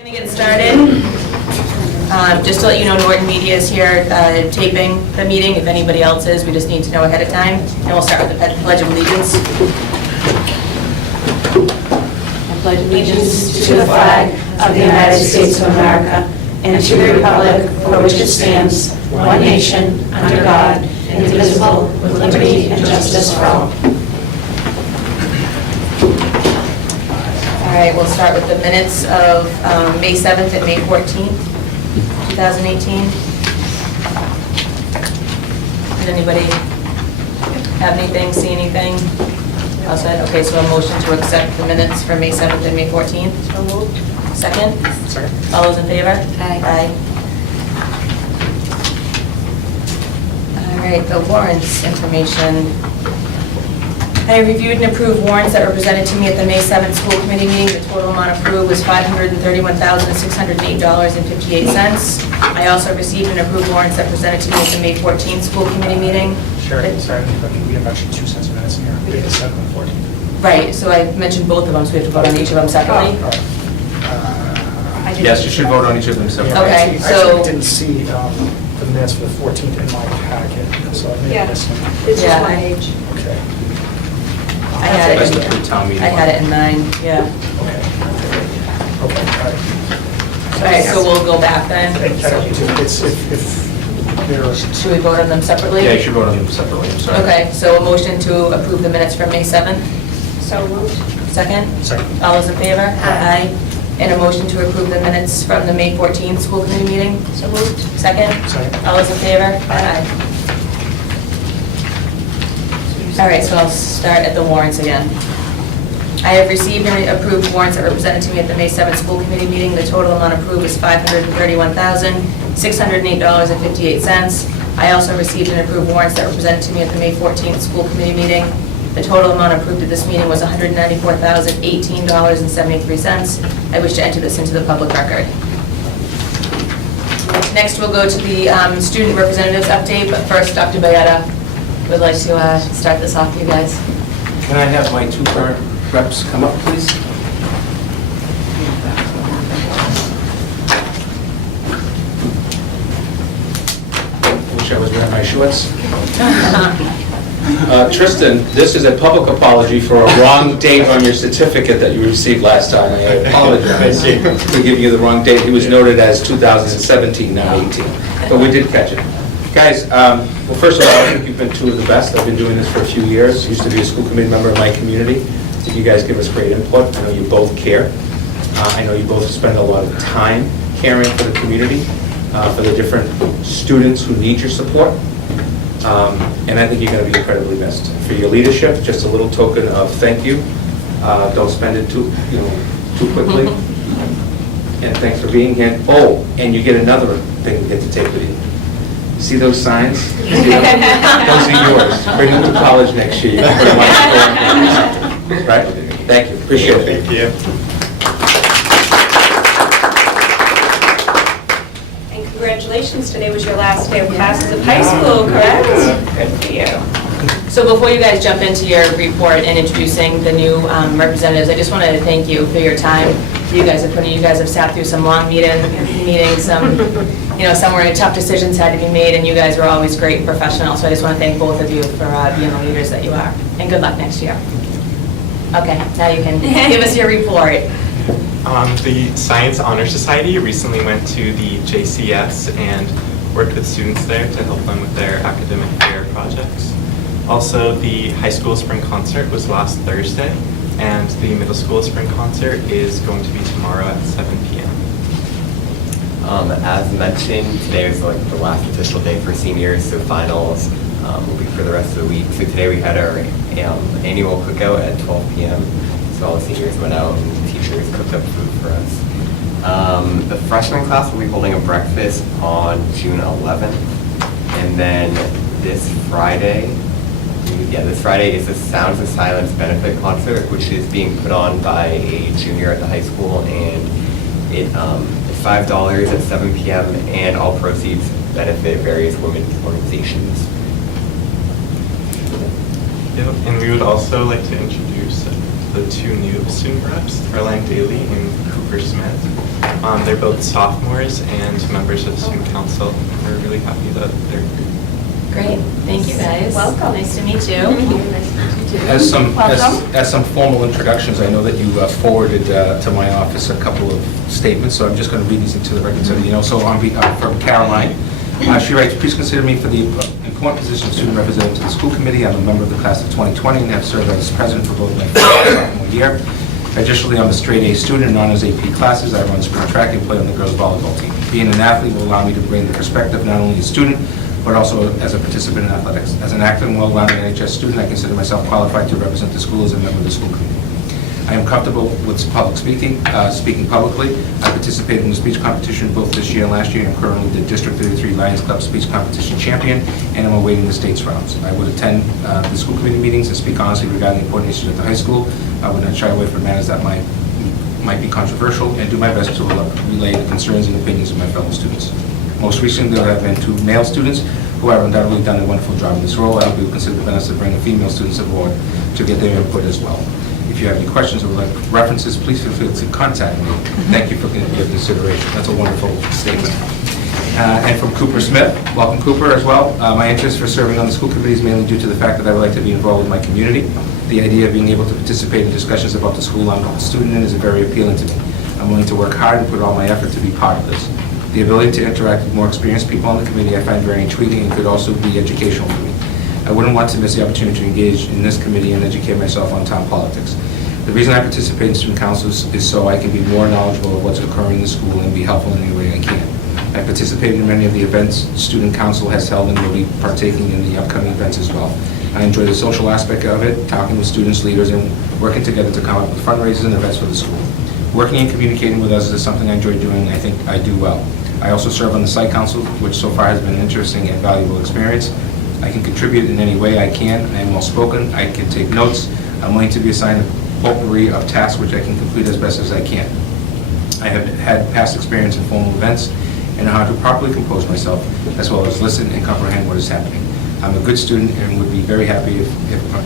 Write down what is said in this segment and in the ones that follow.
We're going to get started. Just to let you know, Norton Media is here taping the meeting. If anybody else is, we just need to know ahead of time. And we'll start with the Pledge of Allegiance. I pledge allegiance to the flag of the United States of America and to the republic for which it stands, one nation, under God, indivisible, with liberty and justice for all. All right, we'll start with the minutes of May 7th and May 14th, 2018. Did anybody have anything, see anything? All set? Okay, so a motion to accept the minutes for May 7th and May 14th. So moved. Second? Second. All those in favor? Aye. Aye. All right, the warrants information. I reviewed and approved warrants that were presented to me at the May 7th school committee meeting. The total amount approved was $531,608.58. I also received and approved warrants that presented to me at the May 14th school committee meeting. Sure, sorry, we have actually 2 sets of minutes in here. We have the 7th and 14th. Right, so I mentioned both of them, so we have to vote on each of them separately. All right. Yes, you should vote on each of them separately. Okay, I so- actually didn't see the minutes for the 14th in my packet, so I may have missed them. It's Yeah. just one page. Okay. I had That's it the in, pre-town meeting. I had it in 9, yeah. Okay, all right. All right, so we'll go back then. I don't need to, it's, if there's, Should we vote on them separately? Yeah, you should vote on them separately, I'm sorry. Okay, so a motion to approve the minutes from May 7th. So moved. Second? second, All those in favor? Aye. And a motion to approve the minutes from the May 14th school committee meeting? So moved. Second? second. All those in favor? Aye. All right, so I'll start at the warrants again. I have received and approved warrants that were presented to me at the May 7th school committee meeting. The total amount approved is $531,608.58. I also received and approved warrants that were presented to me at the May 14th school committee meeting. The total amount approved at this meeting was $194,018.73. I wish to enter this into the public record. Next, we'll go to the student representatives update, but first, Dr. Bayetta would like to start this off for you guys. Can I have my 2 current reps come up, please? Wish I was wearing my shorts. Tristan, this is a public apology for a wrong date on your certificate that you received last time. I apologize for giving you the wrong date. He was noted as 2017, not 18, but we did catch it. Guys, well, first of all, I think you've been 2 of the best. I've been doing this for a few years. Used to be a school committee member in my community. I think you guys give us great input. I know you both care. I know you both spend a lot of time caring for the community, for the different students who need your support. And I think you're going to be incredibly missed. For your leadership, just a little token of thank you. Don't spend it too quickly. And thanks for being here. Oh, and you get another thing you get to take with you. See those signs? Those are yours. Bring them to college next year. You can put them on the door. Right? Thank you. Appreciate it. Thank you. And congratulations, today was your last day of classes at high school, correct? Good for you. So before you guys jump into your report and introducing the new representatives, I just wanted to thank you for your time. You guys have sat through some long meetings, some where tough decisions had to be made, and you guys were always great and professional. So I just want to thank both of you for being the leaders that you are. And good luck next year. Okay, now you can give us your report. The Science Honor Society recently went to the JCS and worked with students there to help them with their academic fair projects. Also, the high school spring concert was last Thursday, and the middle school spring concert is going to be tomorrow at 7 p.m. As mentioned, today is like the last official day for seniors, so finals will be for the rest of the week. So today we had our annual cookout at 12 p.m. So all the seniors went out and teachers cooked up food for us. The freshman class will be holding a breakfast on June 11th. And then this Friday is the Sounds of Silence benefit concert, which is being put on by a junior at the high school, and it's $5 at 7 p.m. and all proceeds benefit various women's organizations. Yep, and we would also like to introduce the 2 new student reps, Caroline Daly and Cooper Cooper Smith. They're both sophomores and members of the student council. We're really happy that they're here. Great, thank you guys. Welcome. Nice to meet you. As some Welcome. formal introductions, I know that you forwarded to my office a couple of statements, so I'm just going to read these into the record so that you know. So from Caroline, she writes, please consider me for the important position of student representative to the school committee. I'm a member of the class of 2020 and have served as president for both my freshman and sophomore year. Additionally, I'm a straight A student in honors AP classes. I run spring track and play on the girls volleyball team. Being an athlete will allow me to bring the perspective not only as a student, but also as a participant in athletics. As an active and well-rounded NHS student, I consider myself qualified to represent the school as a member of the school committee. I am comfortable with public speaking publicly. I participated in the speech competition both this year and last year. I'm currently the District 33 Lions Club speech competition champion, and I'm awaiting the state's rounds. I would attend the school committee meetings and speak honestly regarding the important issues at the high school. I would not shy away from matters that might be controversial, and do my best to relay the concerns and opinions of my fellow students. Most recently, there have been 2 male students who have undoubtedly done a wonderful job in this role. I hope you will consider the benefits of bringing female students aboard to get their input as well. If you have any questions or would like references, please feel free to contact me. Thank you for your consideration. That's a wonderful statement. And from Cooper Smith, welcome Cooper as well. My interest for serving on the school committee is mainly due to the fact that I would like to be involved with my community. The idea of being able to participate in discussions about the school I'm a student in is very appealing to me. I'm willing to work hard and put all my effort to be part of this. The ability to interact with more experienced people on the committee I find very intriguing and could also be educational for me. I wouldn't want to miss the opportunity to engage in this committee and educate myself on town politics. The reason I participate in student councils is so I can be more knowledgeable of what's occurring in the school and be helpful in any way I can. I participated in many of the events student council has held and will be partaking in the upcoming events as well. I enjoy the social aspect of it, talking with students, leaders, and working together to come up with fundraisers and events for the school. Working and communicating with others is something I enjoy doing, and I think I do well. I also serve on the site council, which so far has been an interesting and valuable experience. I can contribute in any way I can. I am well-spoken. I can take notes. I'm willing to be assigned a potpourri of tasks which I can complete as best as I can. I have had past experience in formal events and know how to properly compose myself, as well as listen and comprehend what is happening. I'm a good student and would be very happy if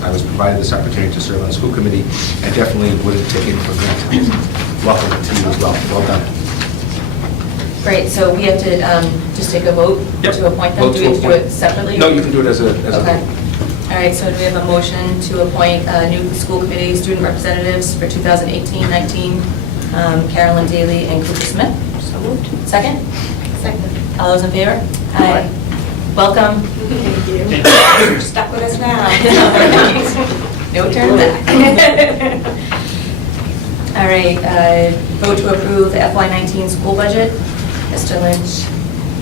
I was provided this opportunity to serve on the school committee. I definitely wouldn't take it for granted. Welcome to you as well. Well done. Great, so we have to just take a vote Yep. to appoint them? Vote Do to we have to do appoint. it separately? No, you can do it as a Okay. All right, so do we have a motion to appoint new school committee student representatives for 2018-19, Carolyn Daly and Cooper Smith? So moved. Second? Second. All those in favor? Aye. Welcome. Thank you. You're stuck with us now. No turn back. All right, vote to approve the FY19 school budget. Mr. Lynch.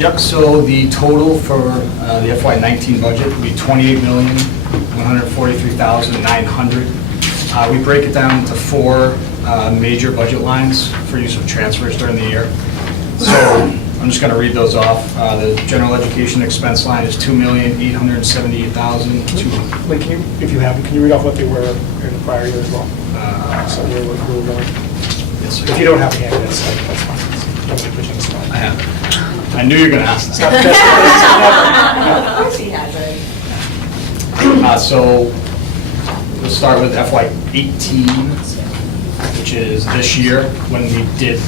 Yep, so the total for the FY19 budget would be $28,143,900. We break it down into 4 major budget lines for use of transfers during the year. So I'm just going to read those off. The general education expense line is $2,878,000. Wait, if you have them, can you read off what they were in the prior year as well? So where we're going. Yes, sir. If you don't have it, that's fine. Don't want to put you on the spot. I have it. I knew you were going to ask Of that. course he has it. So we'll start with FY18, which is this year when we did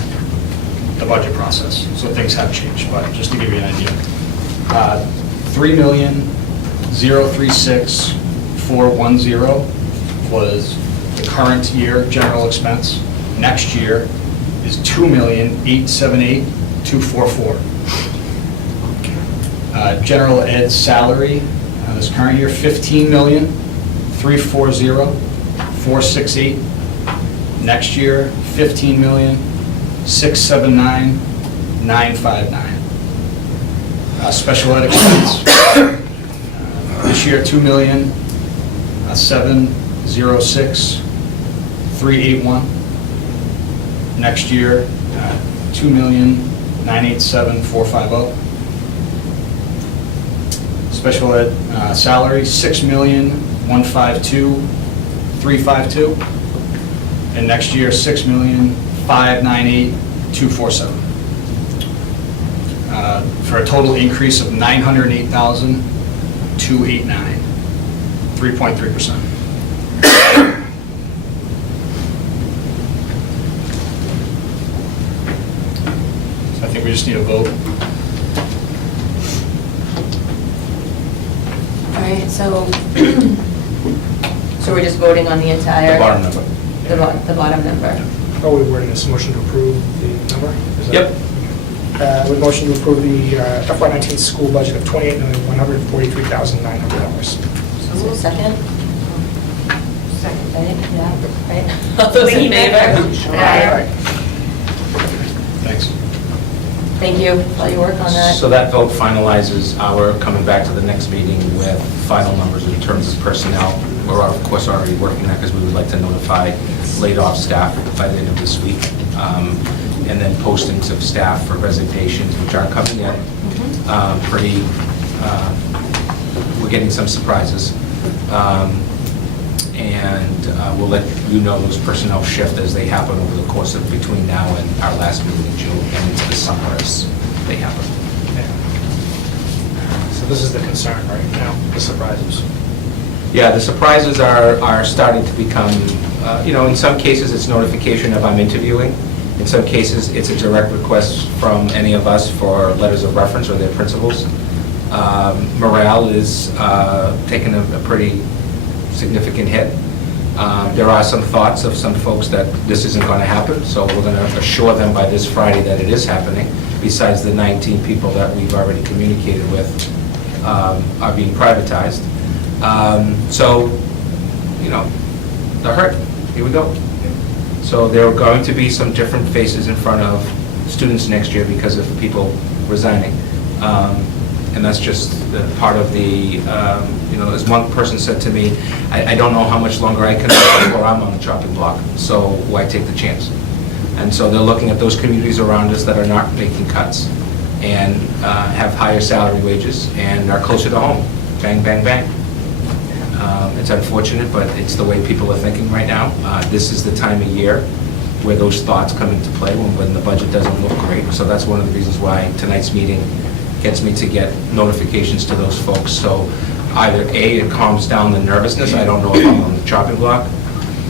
the budget process. So things have changed, but just to give you an idea. $3,036,410 was the current year general expense. Next year is $2,878,244. General ed salary, this current year, $15,340,468. Next year, $15,679,959. Special ed expense, this year, $2,706,381. Next year, $2,987,450. Special ed salary, $6,152,352. And next year, $6,598,247. For a total increase of $908,289, 3.3%. think we just need a vote. All right, so, so we're just voting on the entire? The bottom number. The bottom number. Are we wording this motion to approve the number? Is that- Yep. With motion to approve the FY19 school budget of $28,143,900. Second? Second. Right, yeah, right. All those in favor? Aye. Thanks. Thank you for all your work on that. So that vote finalizes our coming back to the next meeting with final numbers in terms of personnel. We're of course already working that because we would like to notify laid off staff by the end of this week. And then postings of staff for resignations, which are coming in. We're getting some surprises. And we'll let you know those personnel shift as they happen over the course of between now and our last meeting in June and into the summer as they happen. Yeah. So this is the concern right now, the surprises. Yeah, the surprises are starting to become, in some cases it's notification of I'm interviewing. In some cases, it's a direct request from any of us for letters of reference or their principals. Morale is taking a pretty significant hit. There are some thoughts of some folks that this isn't going to happen, so we're going to assure them by this Friday that it is happening, besides the 19 people that we've already communicated with are being privatized. So, they're hurt. Here we go. So there are going to be some different faces in front of students next year because of people resigning. And that's just part of the, as one person said to me, I don't know how much longer I can work before I'm on the chopping block, so why take the chance? And so they're looking at those communities around us that are not making cuts and have higher salary wages and are closer to home. Bang, bang, bang. It's unfortunate, but it's the way people are thinking right now. This is the time of year where those thoughts come into play when the budget doesn't look great. So that's one of the reasons why tonight's meeting gets me to get notifications to those folks. So either A, it calms down the nervousness, I don't know if I'm on the chopping block,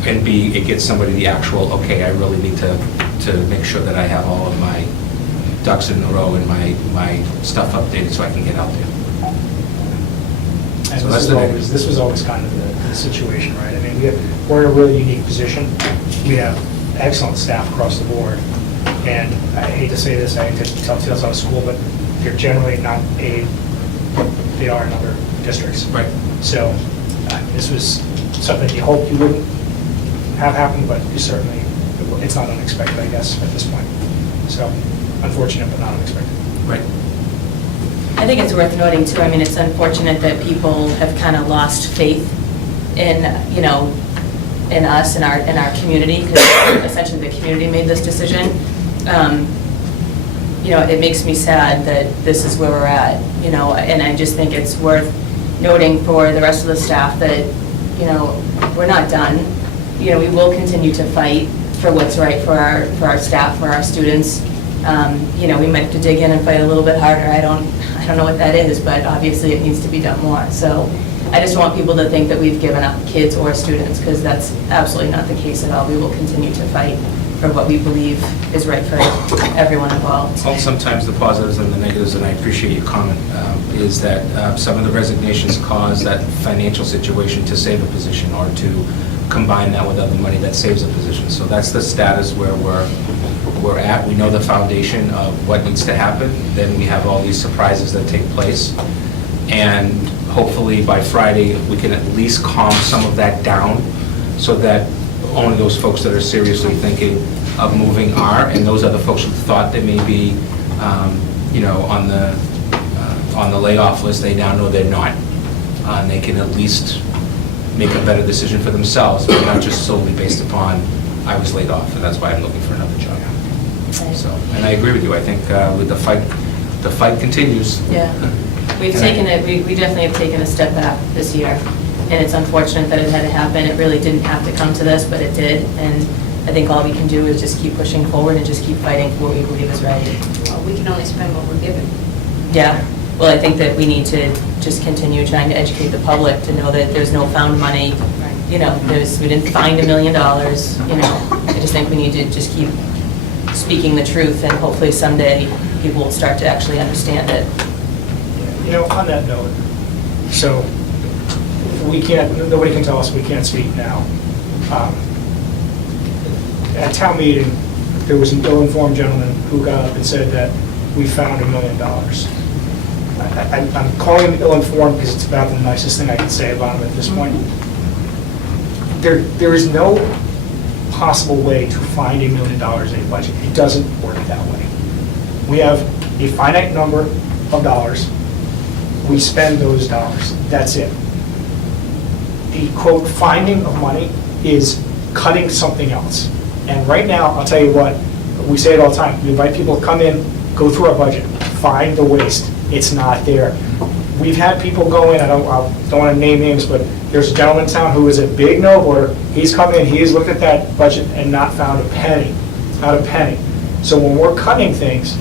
and B, it gets somebody the actual, okay, I really need to make sure that I have all of my ducks in a row and my stuff updated so I can get out there. And So this was always kind of the situation, right? I mean, we're in a really unique position. We have excellent staff across the board, and I hate to say this, I hate to tell tales out of school, but they're generally not paid what they are in other districts. Right. So this was something you hoped you wouldn't have happen, but you certainly, it's not unexpected, I guess, at this point. So unfortunate, but not unexpected. Right. I think it's worth noting too, I mean, it's unfortunate that people have kind of lost faith in, in us, in our community, because essentially the community made this decision. It makes me sad that this is where we're at, and I just think it's worth noting for the rest of the staff that, we're not done. We will continue to fight for what's right for our staff, for our students. We might have to dig in and fight a little bit harder. I don't know what that is, but obviously it needs to be done more. So I just want people to think that we've given up kids or students, because that's absolutely not the case at all. We will continue to fight for what we believe is right for everyone involved. Well, sometimes the positives and the negatives, and I appreciate your comment, is that some of the resignations cause that financial situation to save a position or to combine that with other money that saves a position. So that's the status where we're at. We know the foundation of what needs to happen. Then we have all these surprises that take place. And hopefully by Friday, we can at least calm some of that down so that only those folks that are seriously thinking of moving are, and those other folks who thought they may be, on the layoff list, they now know they're not. And they can at least make a better decision for themselves, but not just solely based upon, I was laid off, and that's why I'm looking for another job. So, and I agree with you. I think with the fight continues. Yeah, we definitely have taken a step back this year, and it's unfortunate that it had to happen. It really didn't have to come to this, but it did, and I think all we can do is just keep pushing forward and just keep fighting for what we believe is right. Well, we can only spend what we're given. Yeah, well, I think that we need to just continue trying to educate the public to know that there's no found money. We didn't find $1 million, I just think we need to just keep speaking the truth, and hopefully someday people will start to actually understand it. You know, on that note, so we can't, nobody can tell us we can't speak now. At town meeting, there was an ill-informed gentleman who got up and said that we found $1 million. I'm calling him ill-informed because it's about the nicest thing I can say about him at this point. There is no possible way to find $1 million in a budget. It doesn't work that way. We have a finite number of dollars. We spend those dollars. That's it. The quote, finding of money is cutting something else. And right now, I'll tell you what, we say it all the time. We invite people to come in, go through our budget, find the waste. It's not there. We've had people go in, I don't want to name names, but there's a gentleman in town who is a big no-voter. He's come in, he's looked at that budget and not found a penny, not a penny. So when we're cutting things,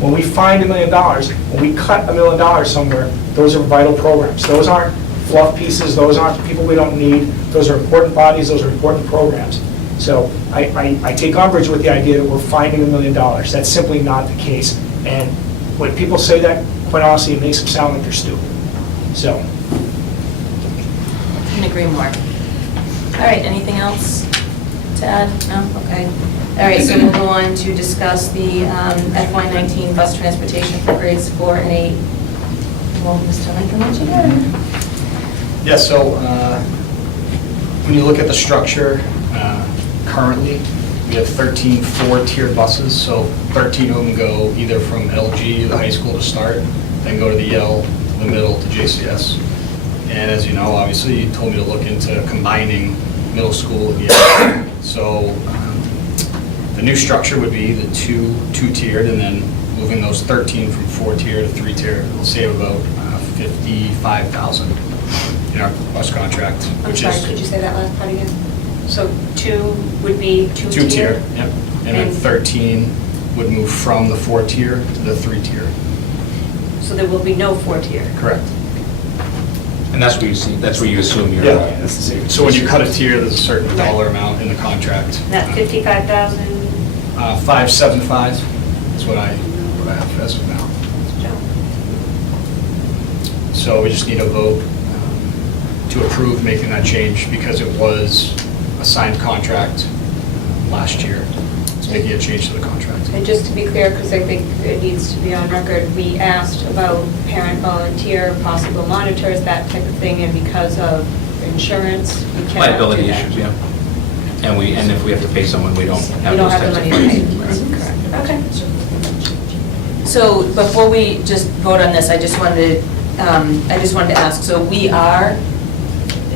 when we find $1 million, when we cut $1 million somewhere, those are vital programs. Those aren't fluff pieces, those aren't people we don't need, those are important bodies, those are important programs. So I take umbrage with the idea that we're finding $1 million. That's simply not the case. And when people say that, quite honestly, it makes them sound like they're stupid. So. Couldn't agree more. All right, anything else to add? No? Okay. All right, so we'll go on to discuss the FY19 bus transportation for grades 4 and 8. Well, Mr. Lincoln, what you got? Yeah, so when you look at the structure, currently, we have 13 four-tiered buses, so 13 of them go either from LG, the high school to start, then go to the Yale, to the middle, to JCS. And as you know, obviously, you told me to look into combining middle school and Yale. So the new structure would be the two-tiered, and then moving those 13 from 4-tier to 3-tier will save about $55,000 in our bus contract, I'm sorry, could you say that last part again? So 2 would be 2-tier? 2-tier, yep. And then 13 would move from the 4-tier to the 3-tier. So there will be no 4-tier? Correct. And that's where you see, that's where you assume you're. Yeah, that's the same. So when you cut a tier, there's a certain dollar amount in the contract. That 55,000? 575 is what I have as of now. So we just need a vote to approve making that change because it was a signed contract last year. It's making a change to the contract. And just to be clear, because I think it needs to be on record, we asked about parent volunteer, possible monitors, that type of thing, and because of insurance, we cannot Liability do that. issues, yeah. And if we have to pay someone, we don't have We don't those have the types money of to funds. pay. Right. Okay. So before we just vote on this, I just wanted to ask, so we are,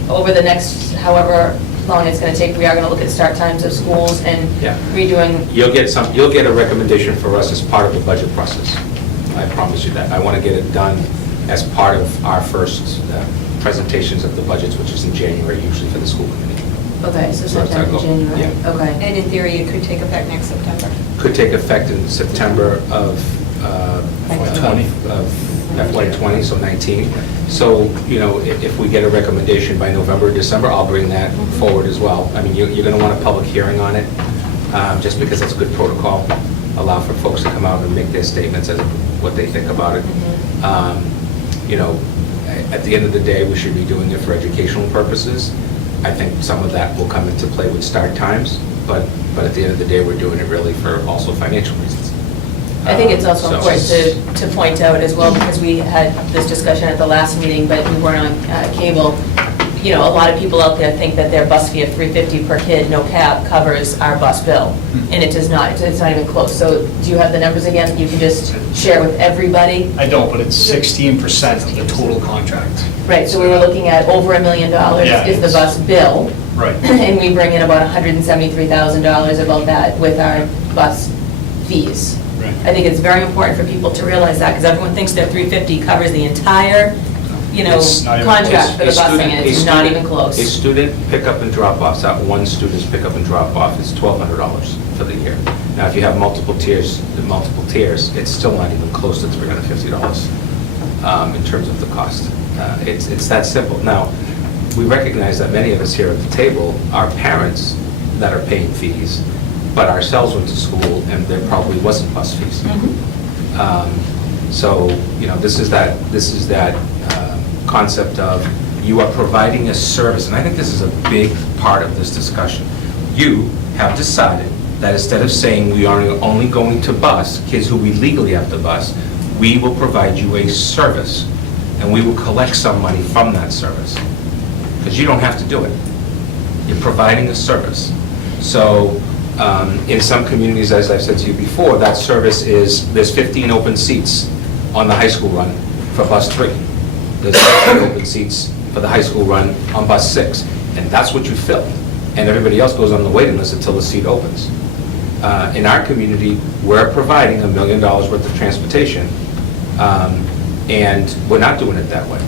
over the next however long it's going to take, we are going to look at start times of schools and Yeah. redoing. You'll get a recommendation for us as part of the budget process. I promise you that. I want to get it done as part of our first presentations of the budgets, which is in January, usually for the school committee. Okay, so So that's our September, goal. January, Yeah. okay. And in theory, it could take effect next September. Could take effect in September of FY20. FY20, so 19. So, you know, if we get a recommendation by November, December, I'll bring that forward as well. I mean, you're going to want a public hearing on it, just because that's good protocol. Allow for folks to come out and make their statements as what they think about it. You know, at the end of the day, we should be doing it for educational purposes. I think some of that will come into play with start times, but at the end of the day, we're doing it really for also financial reasons. I think it's also So- important to point out as well, because we had this discussion at the last meeting, but we weren't on cable. You know, a lot of people out there think that their bus fee of $350 per kid, no cap, covers our bus bill, and it does not. It's not even close. So do you have the numbers again? You can just share with everybody? I don't, but it's 16% of the total contract. Right, so we were looking at over $1 million Yeah, is the bus bill, Right. and we bring in about $173,000 about that with our bus fees. Right. I think it's very important for people to realize that, because everyone thinks that $350 covers the entire, you know, It's not even contract for the A student- busing, and a it's not student- even close. A student pickup and drop-offs, that one student's pickup and drop-off is $1,200 for the year. Now, if you have multiple tiers, it's still not even close to $350 in terms of the cost. It's that simple. Now, we recognize that many of us here at the table are parents that are paying fees, but ourselves went to school, and there probably wasn't bus fees. So, this is that concept of you are providing a service, and I think this is a big part of this discussion. You have decided that instead of saying we are only going to bus kids who we legally have to bus, we will provide you a service, and we will collect some money from that service. Because you don't have to do it. You're providing a service. So, in some communities, as I've said to you before, that service is, there's 15 open seats on the high school run for bus 3. There's 15 open seats for the high school run on bus 6. And that's what you fill. And everybody else goes on the waiting list until the seat opens. In our community, we're providing $1 million worth of transportation, and we're not doing it that way.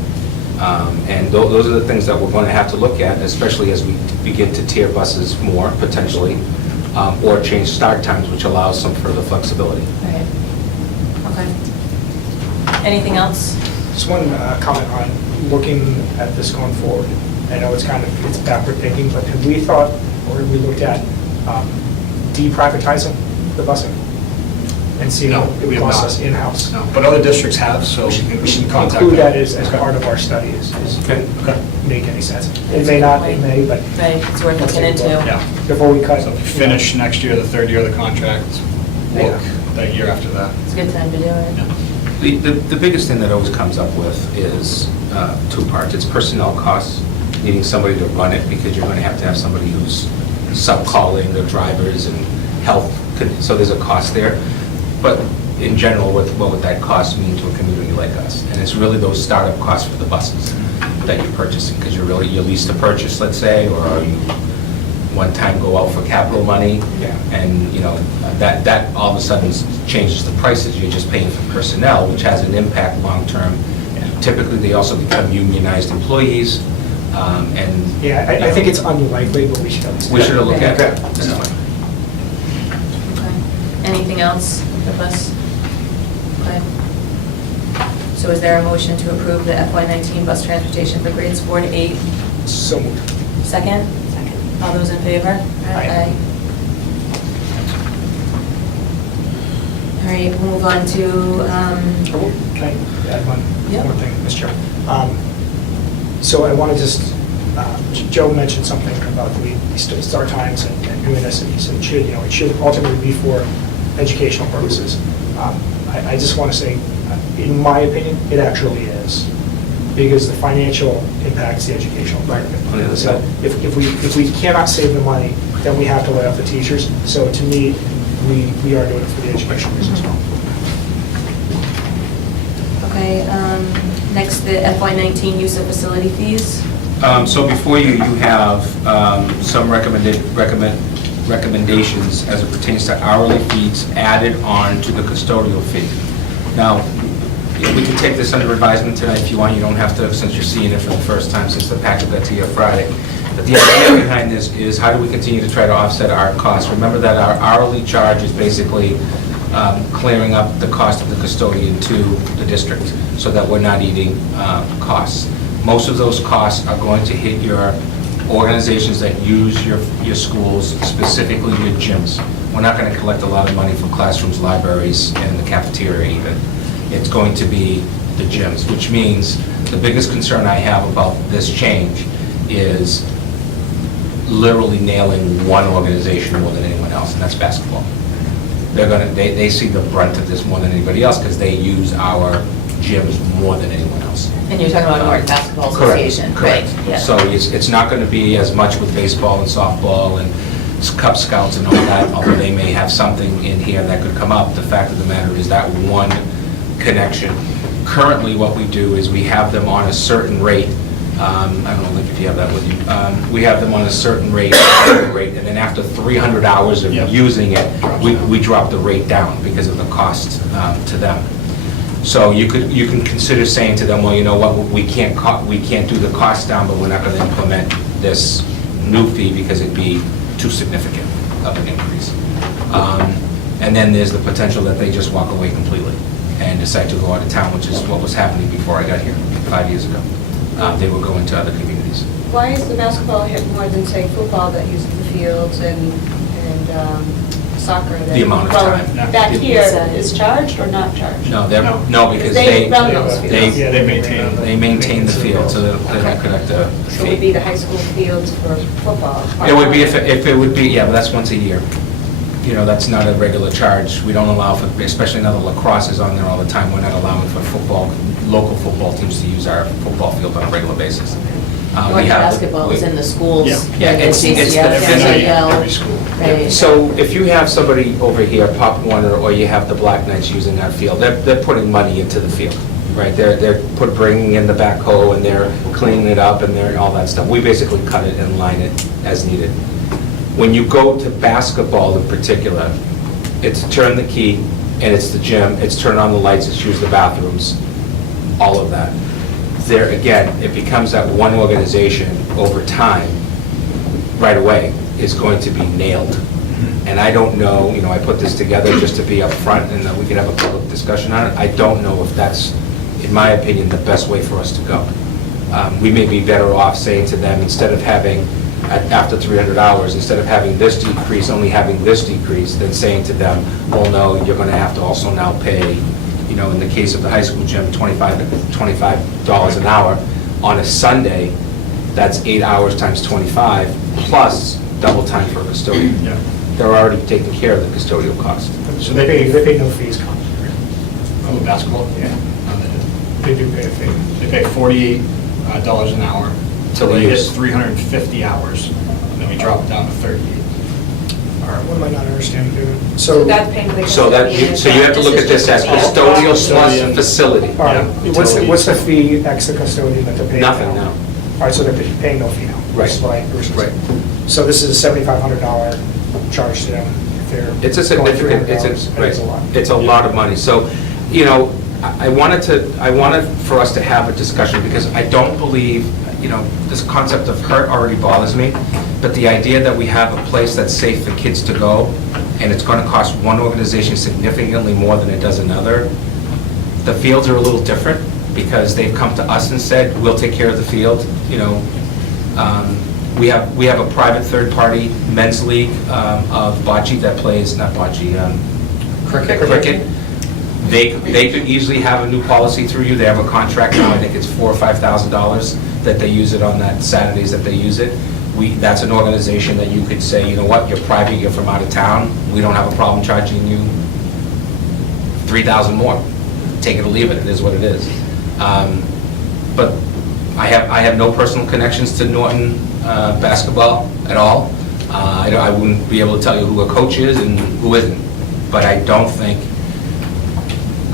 And those are the things that we're going to have to look at, especially as we begin to tier buses more, potentially, or change start times, which allows some further flexibility. Right. Okay. Anything else? Just one comment on looking at this going forward. I know it's backward thinking, but have we thought, or have we looked at deprivatizing the busing? And see No, what it we would have cost not. us in-house? No, but other districts have, so We should contact include them. that as Okay. part of our study, is Okay. make any sense. It may not, it may, but Right, it's worth looking into. Yeah. before we cut. So if you finish next year, the third year of the contract, look that year after that. It's a good time to do it. Yeah. The biggest thing that always comes up with is two parts. It's personnel costs, needing somebody to run it, because you're going to have somebody who's sub-calling their drivers and health, so there's a cost there. But in general, what would that cost mean to a community like us? And it's really those startup costs for the buses that you're purchasing, because you lease to purchase, let's say, or you one time go out for capital money, and that all of a sudden changes the prices. You're just paying for personnel, which has an impact long-term. Typically, they also become unionized employees, and... Yeah, I think it's unlikely, but we should at least. We should look at it. Okay. Okay. Anything else with us? Okay. So is there a motion to approve the FY19 bus transportation for grades 4 to 8? So moved. Second? Second. All those in favor? Aye. All right, we'll move on to, Can I add one Yep. more thing, Mr. Chair? So I want to just, Joe mentioned something about the start times and doing this, and he said it should ultimately be for educational purposes. I just want to say, in my opinion, it actually is, because the financial impacts the educational environment. On the other So side. if we cannot save the money, then we have to lay off the teachers. So to me, we are doing it for the educational reasons as well. okay, next, the FY19 use of facility fees. So before you have some recommendations as it pertains to hourly fees added on to the custodial fee. Now, we can take this under advisement tonight if you want. You don't have to, since you're seeing it for the first time since the packet got to you Friday. But the idea behind this is, how do we continue to try to offset our costs? Remember that our hourly charge is basically clearing up the cost of the custodian to the district, so that we're not eating costs. Most of those costs are going to hit your organizations that use your schools, specifically your gyms. We're not going to collect a lot of money from classrooms, libraries, and the cafeteria even. It's going to be the gyms, which means the biggest concern I have about this change is literally nailing one organization more than anyone else, and that's basketball. They see the brunt of this more than anybody else, because they use our gyms more than anyone else. And you're talking about North Basketball Association, right? Correct. Yeah. So it's not going to be as much with baseball and softball and Cub Scouts and all that, although they may have something in here that could come up. The fact of the matter is that one connection. Currently, what we do is we have them on a certain rate. I don't know, Lincoln, if you have that with you. We have them on a certain rate, and then after 300 hours of using it, we drop the rate down because of the cost to them. So you can consider saying to them, well, you know what, we can't do the cost down, but we're not going to implement this new fee because it'd be too significant of an increase. And then there's the potential that they just walk away completely and decide to go out of town, which is what was happening before I got here 5 years ago. They were going to other communities. Why is the basketball hit more than, say, football that uses the fields and soccer. that- The amount of well, time, yeah. Back here Percentage. is charged or not charged? No, they're, No. no, because They they, run those fields. Yeah, They maintain. they maintain the field, so they don't collect a So it would be fee. the high school fields for football. It would be if it would be, yeah, but that's once a year. You know, that's not a regular charge. We don't allow for, especially now that lacrosse is on there all the time, we're not allowing for football, local football teams to use our football field on a regular basis. We North have- basketball is in the schools. Yeah. Yeah, like it's the JCF, Every night, JL. every school. Right. So if you have somebody over here, Pop Warner, or you have the Black Knights using that field, they're putting money into the field, right? They're bringing in the backhoe and they're cleaning it up and they're, all that stuff. We basically cut it and line it as needed. When you go to basketball in particular, it's turn the key and it's the gym, it's turn on the lights, it's use the bathrooms, all of that. There, again, it becomes that one organization over time, right away, is going to be nailed. And I don't know, you know, I put this together just to be upfront and that we could have a public discussion on it. I don't know if that's, in my opinion, the best way for us to go. We may be better off saying to them, instead of having, after 300 hours, instead of having this decrease, only having this decrease, than saying to them, well, no, you're going to have to also now pay, you know, in the case of the high school gym, $25 an hour. On a Sunday, that's 8 hours times 25, plus double time for a custodian. Yeah. They're already taking care of the custodial cost. So they pay no fees, Con. Oh, basketball? Yeah. They do pay a fee. They pay $48 an hour Till until they they hit use- 350 hours, and then we drop it down to 38. All right, what am I not understanding, David? So that's paying for the So that, custodian. so you have to look at this as custodial plus Custodian. facility. All right, Yeah. what's the fee ex the custodian that they're paying now? Nothing now. All right, so they're paying no fee now? Right. That's what I understood. Right. So this is a $7,500 charge to them if they're It's a going significant, $300, it's a, and right, it's a lot. it's a lot of money. So, you know, I wanted for us to have a discussion, because I don't believe, you know, this concept of hurt already bothers me, but the idea that we have a place that's safe for kids to go, and it's gonna cost one organization significantly more than it does another. The fields are a little different, because they've come to us and said, we'll take care of the field, you know. We have a private third-party men's league of bocce that plays, not bocce, cricket. They could easily have a new policy through you. They have a contract now, I think it's $4,000 or $5,000 that they use it on that Saturdays that they use it. That's an organization that you could say, you know what, you're private, you're from out of town, we don't have a problem charging you $3,000 more. Take it or leave it, it is what it is. But I have no personal connections to Norton basketball at all. I wouldn't be able to tell you who a coach is and who isn't. But I don't think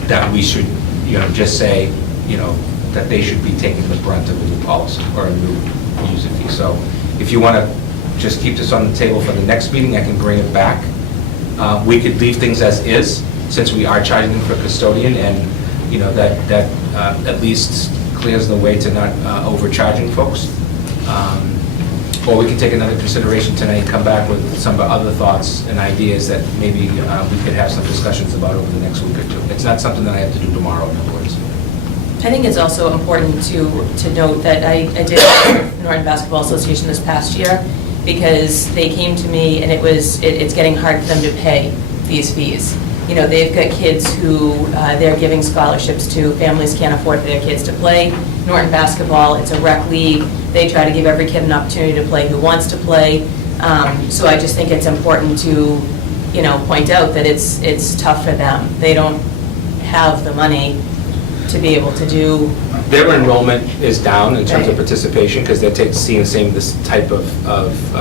that we should, you know, just say, you know, that they should be taking the brunt of a new policy or a new user fee. So if you want to just keep this on the table for the next meeting, I can bring it back. We could leave things as is, since we are charging them for custodian, and, you know, that at least clears the way to not overcharging folks. Or we can take another consideration tonight and come back with some other thoughts and ideas that maybe we could have some discussions about over the next week or two. It's not something that I have to do tomorrow, in other words. I think it's also important to note that I did work with Norton Basketball Association this past year, because they came to me and it's getting hard for them to pay these fees. You know, they've got kids who they're giving scholarships to, families can't afford for their kids to play. Norton Basketball, it's a rec league, they try to give every kid an opportunity to play who wants to play. So I just think it's important to, you know, point out that it's tough for them. They don't have the money to be able to do. Their enrollment is down in terms of Right. participation, because they're seeing this type of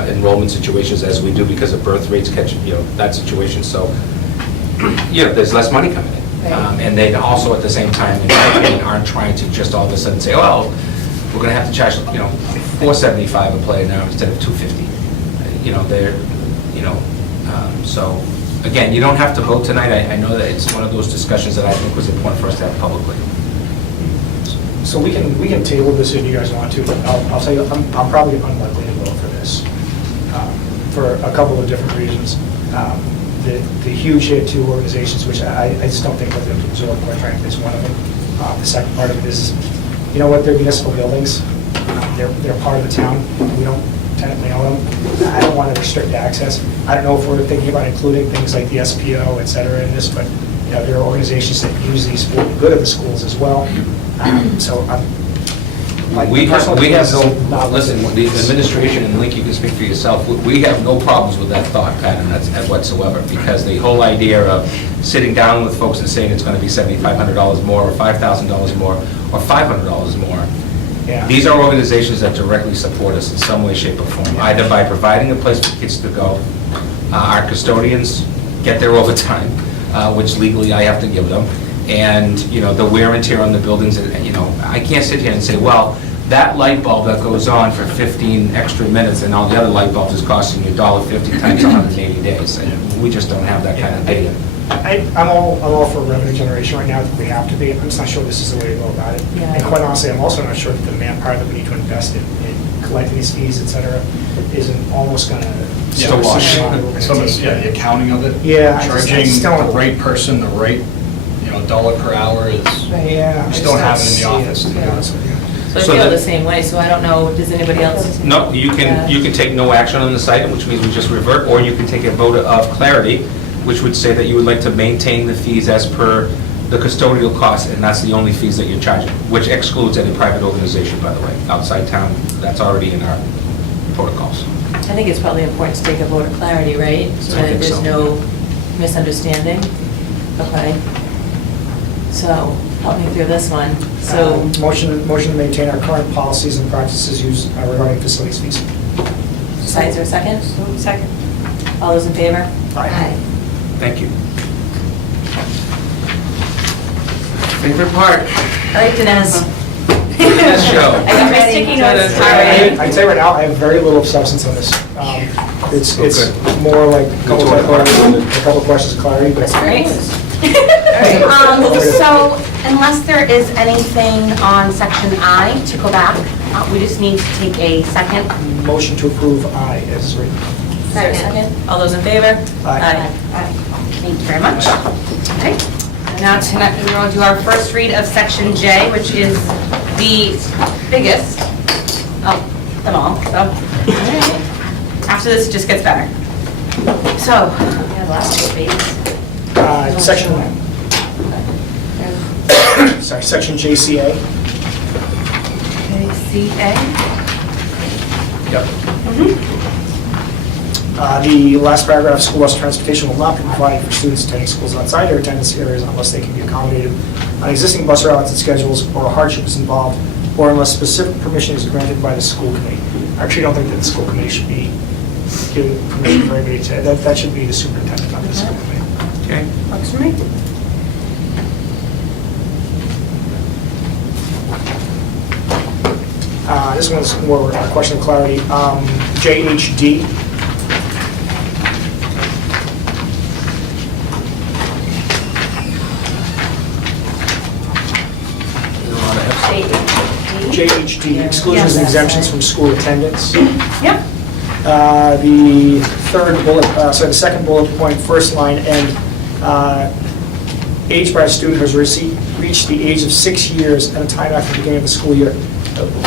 enrollment situations as we do, because of birth rates catching, you know, that situation. So, you know, there's less money coming in. Right. And they also, at the same time, in my opinion, aren't trying to just all of a sudden say, well, we're going to have to charge, you know, $475 a play now instead of $250. You know, they're, you know, so, again, you don't have to vote tonight. I know that it's one of those discussions that I think was important for us to have publicly. So we can table this if you guys want to, but I'll tell you, I'm probably unlikely to vote for this, for a couple of different reasons. The huge hit to organizations, which I just don't think that they can absorb, quite frankly, is one of them. The second part of it is, you know what, they're municipal buildings, they're part of the town. tenant may own them. I don't want to restrict access. I don't know if we're thinking about including things like the SPO, et cetera, in this, but, you know, there are organizations that use these for the good of the schools as well. So my We personal have opinion is no, not- listen, the administration, and Link, you can speak for yourself, we have no problems with that thought pattern whatsoever, because the whole idea of sitting down with folks and saying it's going to be $7,500 more, or $5,000 more, or $500 more, Yeah. these are organizations that directly support us in some way, shape, or form, either by providing a place for kids to go. Our custodians get their overtime, which legally I have to give them, and, you know, the wear and tear on the buildings, and, you know, I can't sit here and say, well, that light bulb that goes on for 15 extra minutes and all the other light bulbs is costing you $1.50 times 180 days. And we just don't have that kind of data. I'm all for revenue generation right now, I think we have to be. I'm just not sure this is the way to go about it. Yeah. And quite honestly, I'm also not sure that the manpower that we need to invest in collecting these fees, et cetera, isn't almost going to... Yeah, some of the accounting of it. Yeah, I just Charging don't- the right person, the right, you know, $1 per hour is, Yeah. I we just don't have it in see the office, to be yeah. honest with you. So I So feel that- the same way, so I don't know, does anybody else? No, you can take no action on this item, which means we just revert, or you can take a vote of clarity, which would say that you would like to maintain the fees as per the custodial costs, and that's the only fees that you're charging, which excludes any private organization, by the way, outside town. That's already in our protocols. I think it's probably important to take a vote of clarity, right? So I that think there's so. no misunderstanding. Okay. So, help me through this one. So, Motion to maintain our current policies and practices used regarding facilities fees. is there a second? Second. All those in favor? Aye. Thank you. Favorite part? All right, Dinesh. Dinesh show. I got my sticky notes. All right. I'd say right now, I have very little substance on this. It's Okay. more like a couple Go to it. a couple of questions of clarity, but... That's great. So unless there is anything on section I to go back, we just need to take a second. Motion to approve I as written. Is there a second? All those in favor? Aye. Thank you very much. Okay. Now tonight, we're going to do our first read of section J, which is the biggest of them all. So, after this, it just gets better. So, yeah, the last two pages. Section, sorry, section JCA. CA. Yep. The last paragraph, school bus transportation will not be provided for students attending schools outside their attendance areas unless they can be accommodated on existing bus routes and schedules, or a hardship is involved, or unless specific permission is granted by the school committee. I actually don't think that the school committee should be giving permission for anybody to, that should be the superintendent, not the school committee. Okay. Works for me. This one's more a question of clarity. JHD. JHD, exclusions and exemptions from school attendance. Yep. The third bullet, sorry, the second bullet point, first line, and age by a student who has reached the age of 6 years at a time after the beginning of the school year.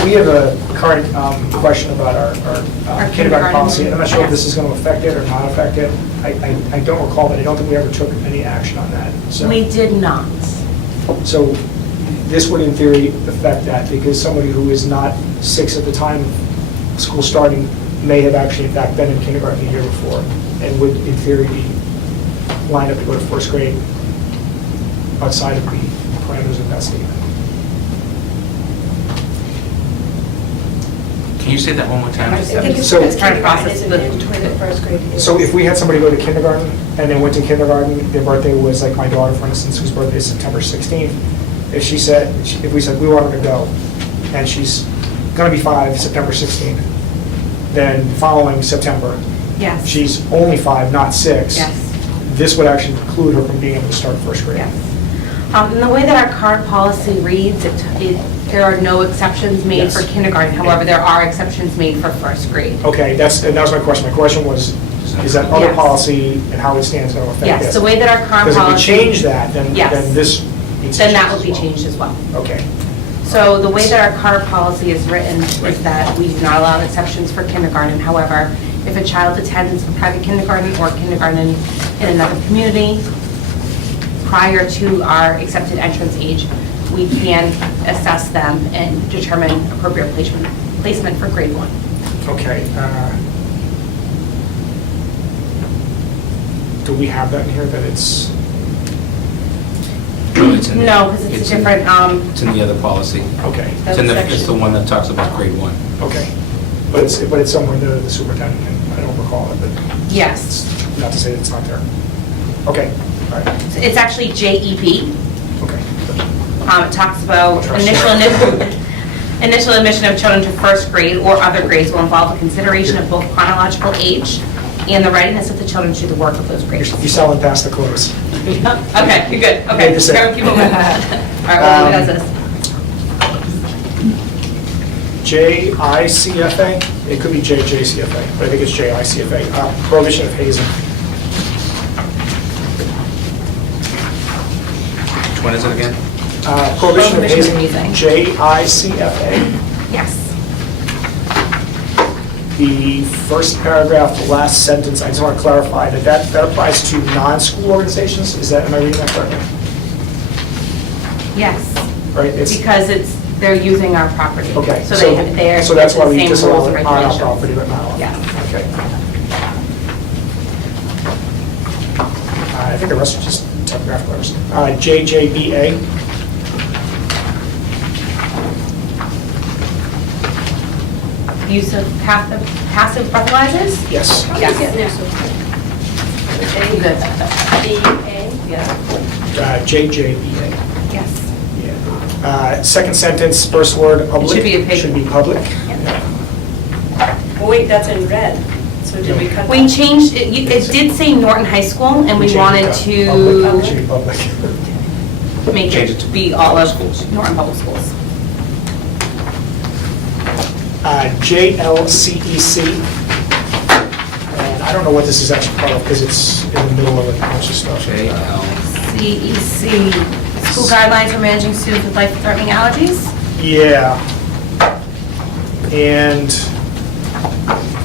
We have a current question about our kindergarten policy. I'm not sure if this is going to affect it or not affect it. I don't recall, but I don't think we ever took any action on that. So- We did not. So this would in theory affect that, because somebody who is not 6 at the time of school starting may have actually in fact been in kindergarten the year before, and would in theory be lined up to go to first grade outside of the parameters of that statement. Can you say that one more time? I think it's So- because Trying to kindergarten process isn't the- mandatory that first grade is. So if we had somebody go to kindergarten, and then went to kindergarten, their birthday was like my daughter, for instance, whose birthday is September 16th, if she said, if we said we want her to go, and she's gonna be 5 September 16th, then following September, Yes. she's only 5, not 6. Yes. This would actually preclude her from being able to start first grade. Yes. And the way that our current policy reads, there are no exceptions made Yes. for kindergarten. However, there are exceptions made for first grade. Okay, and that was my question. My question was, is that other Yes. policy and how it stands going to affect this? Yes, the way that our current Because policy... if we change that, then Yes. this needs to Then that change would be as well. changed as well. Okay. So the way that our current policy is written is that we do not allow exceptions for kindergarten. However, if a child attends a private kindergarten or kindergarten in another community prior to our accepted entrance age, we can assess them and determine appropriate placement for grade 1. Okay. Do we have that in here, that it's, No, it's in- No, because it's a different, It's in the other policy. okay, It's the one that talks about grade 1. okay. But it's somewhere in the superintendent, I don't recall it, but yes. it's not to say it's not there. Okay, all right, It's actually JEB. okay. It talks about Trust initial admission of children to first grade or other grades will involve a consideration of both chronological age and the readiness of the children to do the work of those grades. You're selling past the close. Okay, you're good, okay. Make the same. Keep moving. All right, well, who does this? JICFA, it could be JJCFA, but I think it's JICFA, prohibition of hazing. Which one is it again? Prohibition of Prohibition of hazing, hazing. JICFA. Yes. The first paragraph, the last sentence, I just want to clarify that applies to non-school organizations, am I reading that correctly? Yes, Right, it's, because they're using our property. okay. So they're. So that's why we the same disallow rules and it on our regulations. property, but not on. Yes. Okay. I think the rest are just typographical errors. JJBA. Use of passive breathalyzers? Yes. Yes. A, Good. B, A. Yeah. JJBA. Yes. Yeah. Second sentence, first word, public. should be a pig. Should be public. Oh, wait, that's in red. So did we cut that? We changed, it did say Norton High School, and we changed wanted it public. It should to be public. make Change it it to be all of schools. Norton Public Schools. JLCEC. And I don't know what this is actually part of, because it's in the middle of a bunch of stuff. JL. CEC, School Guidelines for Managing Students with Life-Threatening Allergies. Yeah. And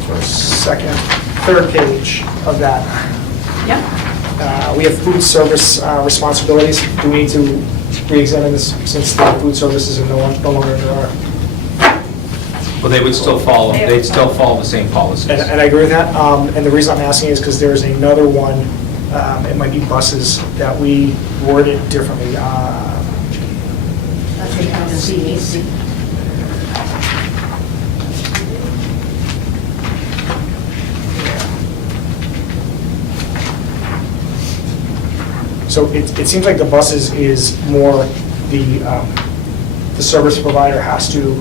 for a second, third page of that. Yep. We have food service responsibilities. Do we need to re-examine this since the food services are no longer under our... Well, they'd still follow the same policies. And I agree with that. And the reason I'm asking is because there's another one, it might be buses, that we worded differently. That's the kind of CEC. So it seems like the buses is more the service provider has to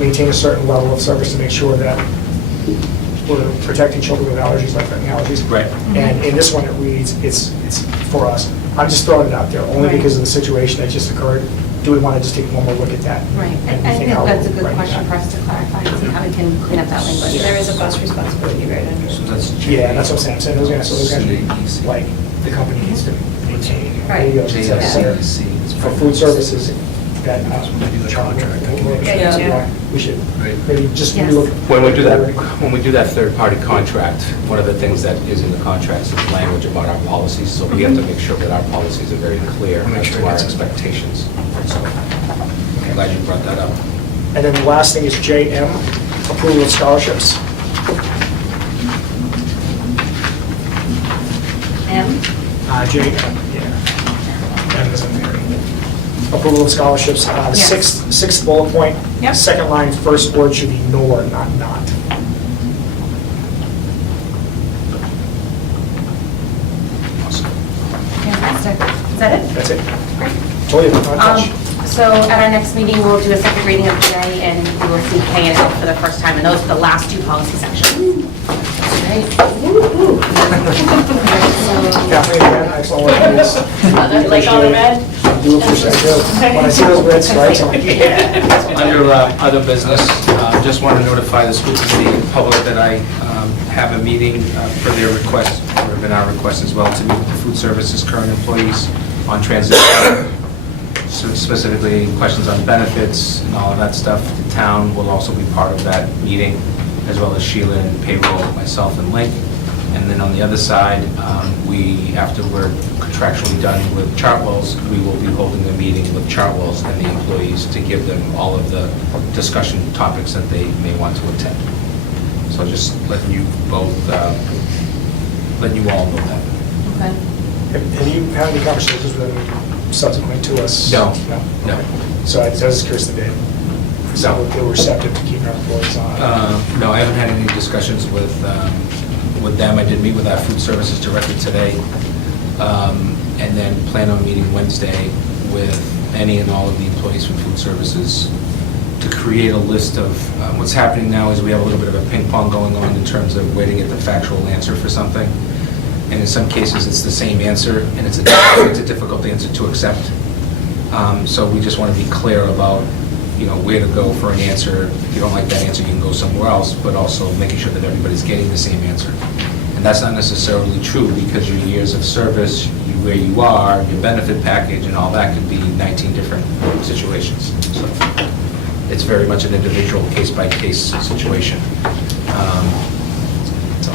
maintain a certain level of service to make sure that we're protecting children with allergies, life-threatening allergies. Right. And in this one, it reads, it's for us. I'm just throwing it out there, only Right. because of the situation that just occurred. Do we want to just take one more look at that? Right, And I rethink think how that's a we're good writing question that? for us to clarify and see how we can clean up that language. There is a bus responsibility right under So it. that's Yeah, that's what I'm saying. I'm saying those guys, JEC. like, the company needs to maintain. Right. JLCEC. For food services, that. Maybe the contract. Yeah. We should Right. maybe just Yes. look. When we do that third-party contract, one of the things that is in the contract is language about our policies, so we have to make sure that our policies are very clear Make as sure to our it's- expectations. So, I'm glad you brought that up. And then the last thing is JM, approval of scholarships. M? JM, yeah. M is in there. Approval of scholarships, the Yes. sixth bullet point. Yep. Second line, first word should be nor, not not. Fantastic. Is that it? That's it. Great. Told you, not touch. So at our next meeting, we'll do a second reading of J, and we will see K and L for the first time, and those are the last two policy sections. Right. Kathleen, again, excellent work on this. Like all the red? I do appreciate it. When I see those red stripes, I'm like, yeah. Under other business, just want to notify the school committee and public that I have a meeting for their request, or been our request as well, to meet with the food services current employees on transition. specifically questions on benefits and all of that stuff. The town will also be part of that meeting, as well as Sheila and payroll, myself and Link. And then on the other side, after we're contractually done with Chartwell's, we will be holding a meeting with Chartwell's and the employees to give them all of the discussion topics that they may want to attend. So just letting you both, letting you all know that. Okay. Have you had any conversations with them subsequent to us? No. No? So I was just curious that they were receptive to keeping our employees on. No, I haven't had any discussions with them. I did meet with our food services director today, and then plan on meeting Wednesday with any and all of the employees from food services to create a list of, what's happening now is we have a little bit of a ping pong going on in terms of where to get the factual answer for something. And in some cases, it's the same answer, and it's a difficult answer to accept. So we just want to be clear about, where to go for an answer. If you don't like that answer, you can go somewhere else, but also making sure that everybody's getting the same answer. And that's not necessarily true, because your years of service, where you are, your benefit package, and all that could be 19 different situations. So it's very much an individual case-by-case situation. So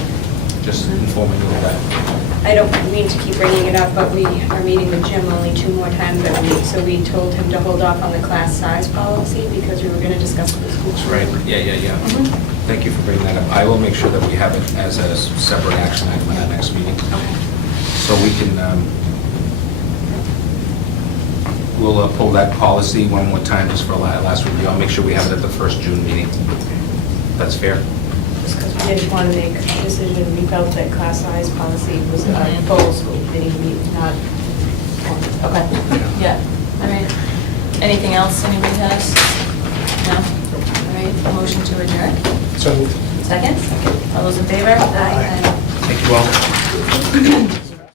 just informing you of that. I don't mean to keep bringing it up, but we are meeting with Jim only 2 more times a week, so we told him to hold off on the class size policy because we were going to discuss it with the school. That's right. Yeah. Thank you for bringing that up. I will make sure that we have it as a separate action item in our next meeting. So we can, we'll pull that policy one more time just for a last review. I'll make sure we have it at the first June meeting. That's fair? Just because we didn't want to make a decision, we felt that class size policy was a full school committee meeting, not one. Okay, yeah, all right. Anything else anybody has? No? All right, motion to adjourn. So Second? All those in favor? Aye. Thank you all.